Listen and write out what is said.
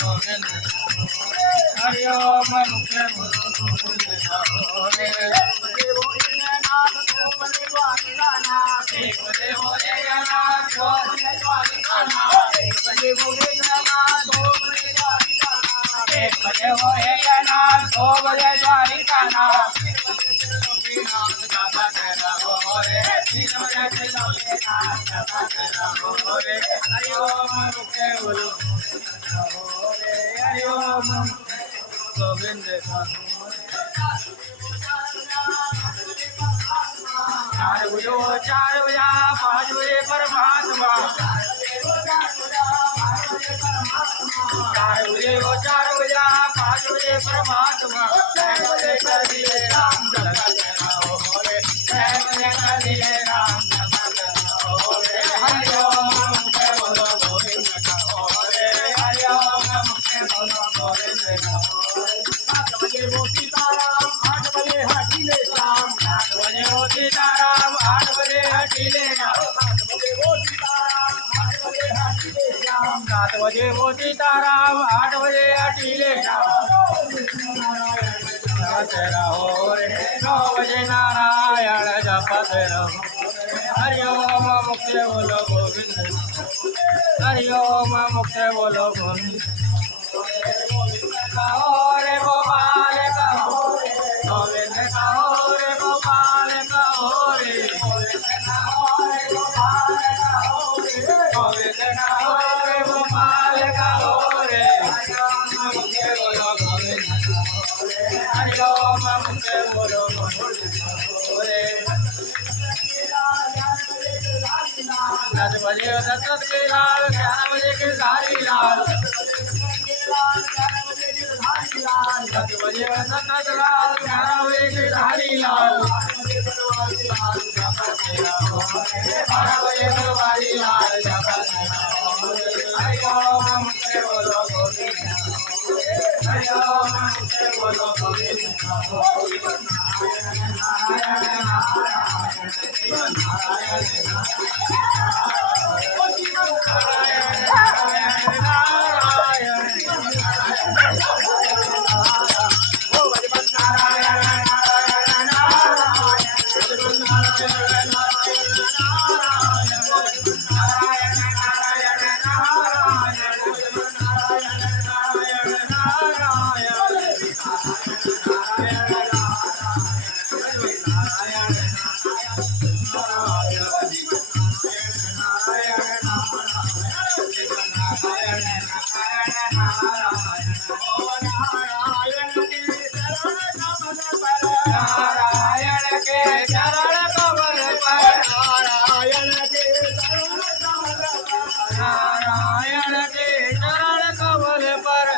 गोविंद हरि ओम मुखे बोलो गोविंद रे देव नाथ गोविंद द्वारिकाना देव देव नाथ गोविंद द्वारिकाना देव देव नाथ गोविंद द्वारिकाना देव देव नाथ गोविंद द्वारिकाना हरि ओम मुखे बोलो हरि ओम गोविंद चार भुजो चार भुजा पांच बजे परमात्मा चार बजे वो चार बजा पांच बजे परमात्मा छह बजे कर दिए राम जगत हो रे छह बजे कर दिए राम जगत हो रे हरि ओम मुखे बोलो गोविंद हो रे हरि ओम मुखे बोलो गोविंद सात बजे वो सीताराम आठ बजे हटीले शाम सात बजे वो सीताराम आठ बजे हटीले सात बजे वो सीताराम आठ बजे हटीले शाम सात बजे वो सीताराम आठ बजे हटीले शाम रहो रे 9 बजे नारायण जपत रहो हरि ओम मुखे बोलो गोविंद हरि ओम मुखे बोलो गोविंद कहो रे गोपाल कहो गोविंद कहो रे गोपाल कहो रे गोविंद कहो रे गोपाल कहो रे गोविंद कहो रे गोपाल कहो रे हरि ओम मुखे बोलो गोविंद हरि ओम मुखे बोलो गोविंद रे 10 बजे दशरथ के लाल 11 बजे के धारी लाल 10 बजे दशरथ लाल 11 बजे के धारी लाल 12 बजे दरबारी लाल हरि ओम मुखे बोलो गोविंद हरि ओम मुखे बोलो गोविंद नारायण के चरण कमल पर